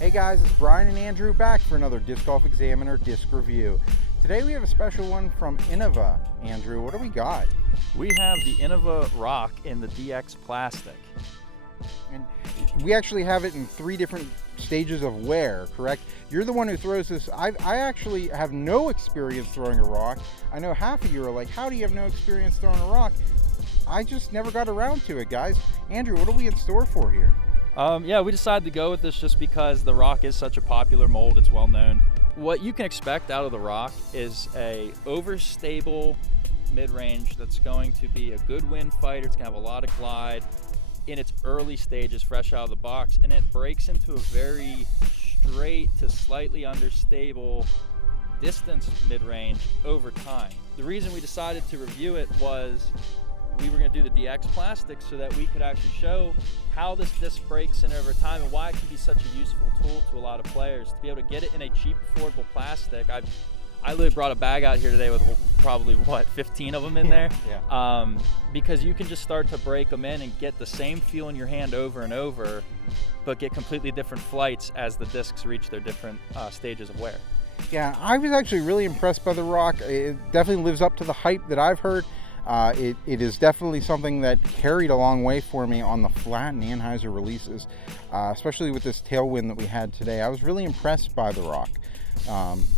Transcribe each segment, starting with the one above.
Hey guys, it's Brian and Andrew back for another Disc Golf Examiner disc review. Today we have a special one from Innova. Andrew, what do we got? We have the Innova Roc in the DX plastic. And we actually have it in 3 different stages of wear, correct? You're the one who throws this. I actually have no experience throwing a rock. I know half of you are like, how do you have no experience throwing a rock? I just never got around to it, guys. Andrew, what are we in store for here? Yeah, we decided to go with this just because the Roc is such a popular mold. It's well known. What you can expect out of the Roc is a overstable mid-range that's going to be a good wind fighter. It's gonna have a lot of glide in its early stages, fresh out of the box, and it breaks into a very straight to slightly understable distance mid-range over time. The reason we decided to review it was we were going to do the DX plastic so that we could actually show how this disc breaks in over time and why it can be such a useful tool to a lot of players. To be able to get it in a cheap, affordable plastic. I literally brought a bag out here today with probably, 15 of them in there? Yeah. Because you can just start to break them in and get the same feel in your hand over and over, but get completely different flights as the discs reach their different stages of wear. Yeah, I was actually really impressed by the Roc. It definitely lives up to the hype that I've heard. It is definitely something that carried a long way for me on the flat and Anheuser releases, especially with this tailwind that we had today. I was really impressed by the Roc.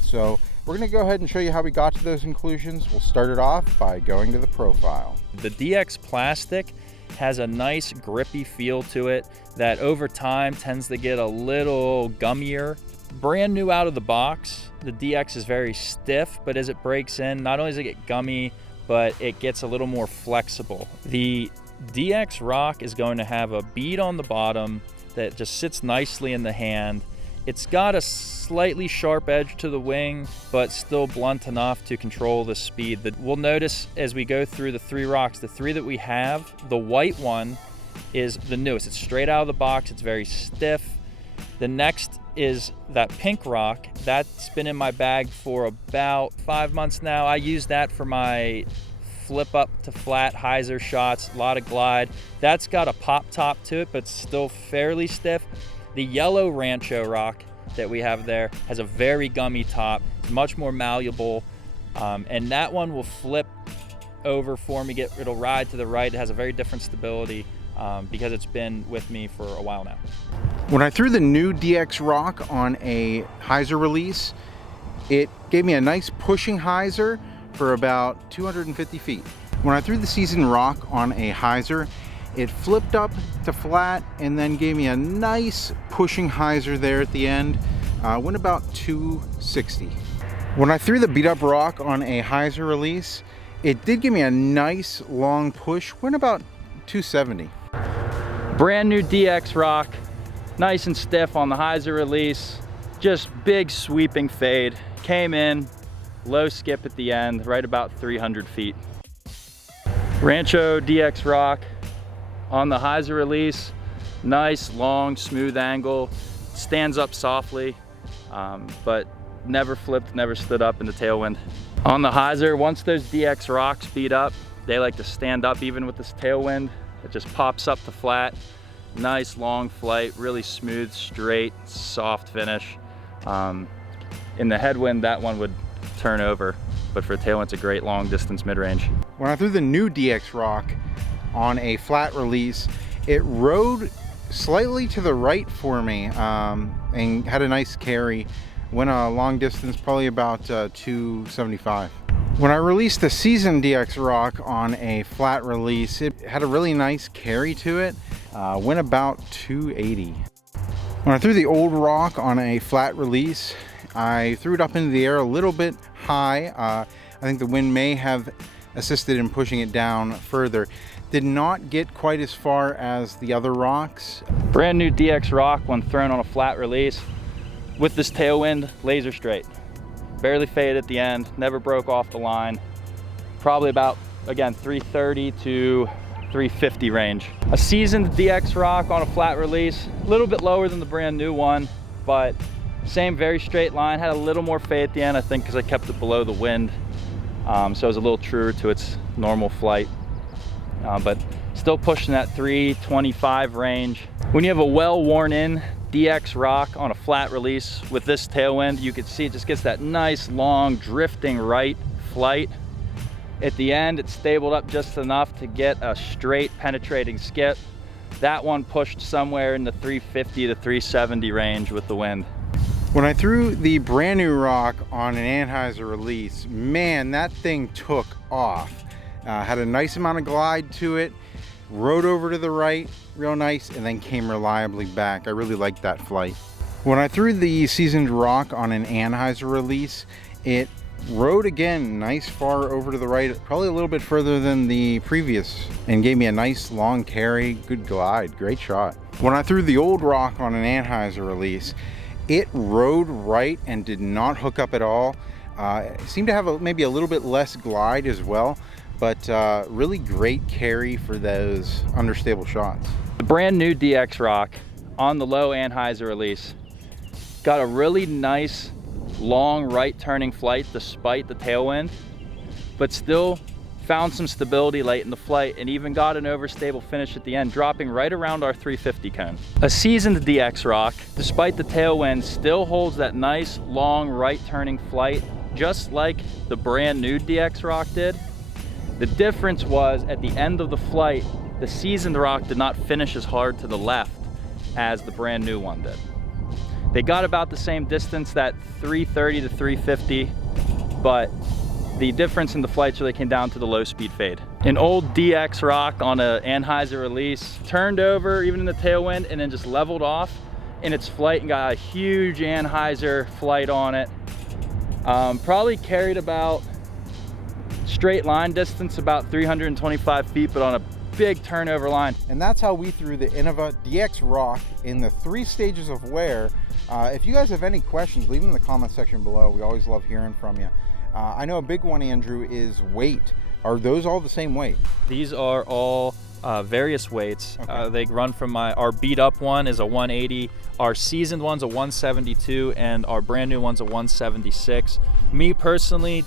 So we're going to go ahead and show you how we got to those conclusions. We'll start it off by going to the profile. The DX plastic has a nice grippy feel to it that over time tends to get a little gummier. Brand new out of the box, the DX is very stiff, but as it breaks in, not only does it get gummy, but it gets a little more flexible. The DX Roc is going to have a bead on the bottom that just sits nicely in the hand. It's got a slightly sharp edge to the wing, but still blunt enough to control the speed. That we'll notice as we go through the 3 Rocs, the 3 that we have, the white one is the newest. It's straight out of the box, it's very stiff. The next is that pink Roc. That's been in my bag for about 5 months now. I use that for my flip up to flat hyzer shots, a lot of glide. That's got a pop top to it, but still fairly stiff. The yellow Rancho Roc that we have there has a very gummy top. It's much more malleable, and that one will flip over for me. It'll ride to the right. It has a very different stability because it's been with me for a while now. When I threw the new DX Roc on a hyzer release, it gave me a nice pushing hyzer for about 250 feet. When I threw the season Roc on a hyzer, it flipped up to flat and then gave me a nice pushing hyzer there at the end. Went about 260. When I threw the beat up Roc on a hyzer release, it did give me a nice long push. Went about 270. Brand new DX Roc, nice and stiff on the hyzer release, just big sweeping fade. Came in, low skip at the end, right about 300 feet. Rancho DX Roc on the hyzer release, nice long smooth angle, stands up softly, but never flipped, never stood up in the tailwind. On the hyzer, once those DX Rocs speed up, they like to stand up even with this tailwind. It just pops up to flat. Nice long flight, really smooth, straight, soft finish. In the headwind, that one would turn over, but for a tailwind, it's a great long distance mid-range. When I threw the new DX Roc on a flat release, it rode slightly to the right for me and had a nice carry. Went a long distance, probably about 275. When I released the season DX Roc on a flat release, it had a really nice carry to it. Went about 280. When I threw the old Roc on a flat release, I threw it up into the air a little bit high. I think the wind may have assisted in pushing it down further. Did not get quite as far as the other Rocs. Brand new DX Roc when thrown on a flat release with this tailwind, laser straight. Barely faded at the end, never broke off the line. Probably about, again, 330 to 350 range. A seasoned DX Roc on a flat release, a little bit lower than the brand new one, but same very straight line. Had a little more fade at the end, I think, because I kept it below the wind. So it was a little truer to its normal flight. But still pushing that 325 range. When you have a well worn in DX Roc on a flat release with this tailwind, you can see it just gets that nice long drifting right flight. At the end, it's stabled up just enough to get a straight penetrating skip. That one pushed somewhere in the 350 to 370 range with the wind. When I threw the brand new Roc on an Anheuser release, man, that thing took off. Had a nice amount of glide to it, rode over to the right real nice, and then came reliably back. I really liked that flight. When I threw the seasoned Roc on an Anheuser release, it rode again nice far over to the right, probably a little bit further than the previous, and gave me a nice long carry, good glide, great shot. When I threw the old Roc on an Anheuser release, it rode right and did not hook up at all. It seemed to have maybe a little bit less glide as well, but really great carry for those understable shots. The brand new DX Roc on the low Anheuser release got a really nice long right turning flight despite the tailwind, but still found some stability late in the flight and even got an overstable finish at the end, dropping right around our 350 cone. A seasoned DX Roc, despite the tailwind, still holds that nice long right turning flight just like the brand new DX Roc did. The difference was at the end of the flight, the seasoned Roc did not finish as hard to the left as the brand new one did. They got about the same distance, that 330 to 350, but the difference in the flights really came down to the low speed fade. An old DX Roc on a Anheuser release turned over even in the tailwind and then just leveled off in its flight and got a huge Anheuser flight on it. Probably carried about straight line distance about 325 feet, but on a big turnover line. And that's how we threw the Innova DX Roc in the 3 stages of wear. If you guys have any questions, leave them in the comment section below. We always love hearing from you. I know a big one, Andrew, is weight. Are those all the same weight? These are all various weights. Okay. They run from our beat up one is a 180, our seasoned one's a 172, and our brand new one's a 176. Me personally,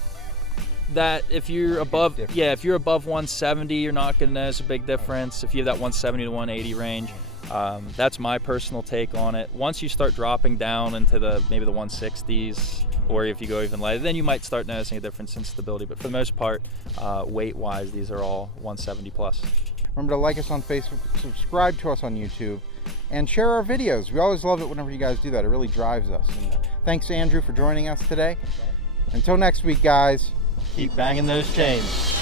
that if you're above, if you're above 170, you're not gonna notice a big difference. If you have that 170 to 180 range, that's my personal take on it. Once you start dropping down into maybe the 160s, or if you go even lighter, then you might start noticing a difference in stability. But for the most part, weight-wise, these are all 170 plus. Remember to like us on Facebook, subscribe to us on YouTube, and share our videos. We always love it whenever you guys do that. It really drives us. And thanks, Andrew, for joining us today. Until next week, guys. Keep banging those chains.